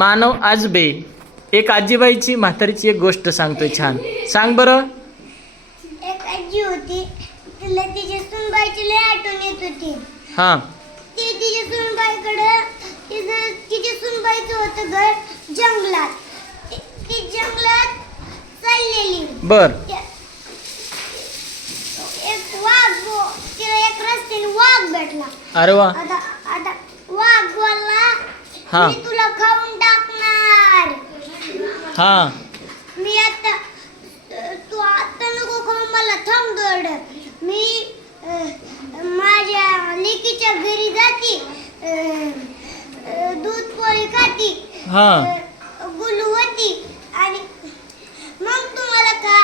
मानव आजबे एक आजीबाईची म्हातारीची एक गोष्ट सांगतोय छान. सांग बरं. एक आजी होती, तिला तिच्या सुनबाईची लय आठवण येत होती. हां. ती तिच्या सुनबाईकडे तिच्या सुनबाईचं होतं घर जंगलात. ती जंगलात चाललेली. बर. एक वाघ तिला एक रस्त्याने वाघ भेटला. अरे वा. आता वाघ बोलला, हा. मी तुला खाऊन टाकणार. हां. मी आता तू आता नको खाऊ, मला थांब थोडं. मी माझ्या लेकीच्या घरी जाती, दूध पोळी खाती, गुलू होती आणि मग तुम्हाला का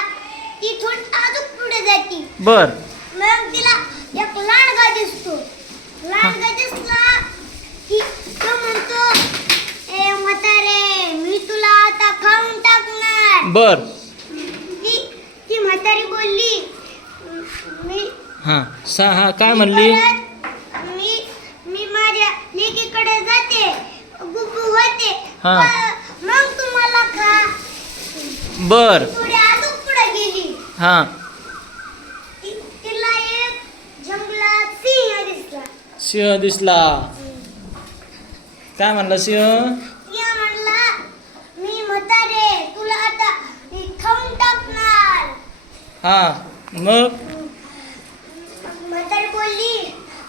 ती थोडी अजून पुढे जाती. बर. मग तिला एक लांडगा दिसतो. लांडगा दिसला की तो म्हणतो, ए म्हातारे, मी तुला आता खाऊन टाकणार. बर. ती म्हातारी बोलली, मी हां काय म्हणली. मी माझ्या लेकीकडे जाते, गुबू होते. हां. मग तुम्हाला खा. बर. थोडी अजून पुढे गेली. हां. तिला एक जंगलात सिंह दिसला. सिंह दिसला. काय म्हणला सिंह. सिंह म्हणला, मी म्हातारे, तुला आता खाऊन टाकणार. मग म्हातारी बोलली,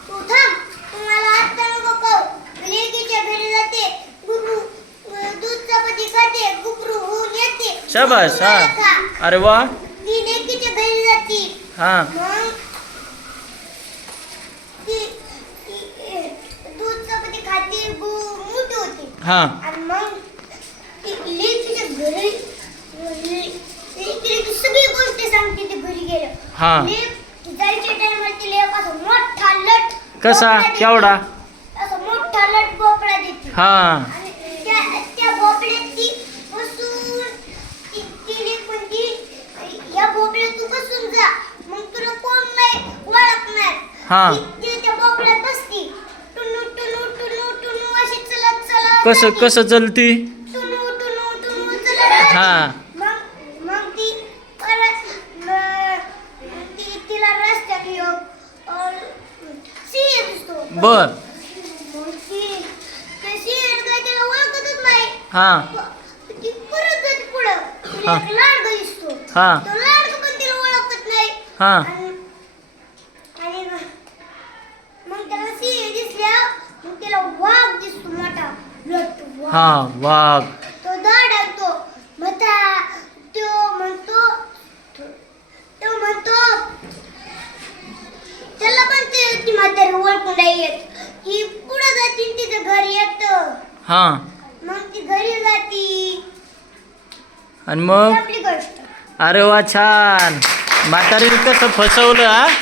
तू थांब, तुम्हाला आता नको खाऊ. लेकीच्या घरी जाते, गुबरू दूध चपाती खाते, गुबरू होऊन येते. शाबास. तुम्हाला खा. अरे वा. ती लेकीच्या घरी जाते. मग ती दूध चपाती खाते, मोठी होते. आणि मग ती लेकीच्या घरी लेकीला सगळी गोष्ट सांगते. ती घरी गेलं. जायच्या टायमाला तिला एक असा मोठा लट. कसा केवढा. असा मोठा लट भोपळा देते. आणि त्या भोपळ्यात ती बसून ती म्हणती, या भोपळ्यात तू बसून जा, मग तुला कोण नाही ओळखणार. ती त्या भोपळ्यात बसती. टुनू टुनू टुनू टुनू अशी चलत चलत कसं चलती. टुनू टुनू टुनू चलत. मग ती तिला रस्त्यात सिंह दिसतो. बर. मग त्या सिंह काय तिला ओळखतच नाही. ती परत जाते पुढं. तिला एक लांडगा दिसतो. तो लांडगा पण तिला ओळखत नाही. आणि मग त्याला सिंह दिसल्या, मग तिला वाघ दिसतो मोठा लट्टू वाघ. तो दौडतो. तो म्हणतो त्याला पण ती म्हातारी ओळखून नाही येत. ती पुढे जाती, तिचं घर येत. मग ती घरी जाती. आणि मग आपली गोष्ट. अरे वा छान. म्हातारीने कसं फसवलं.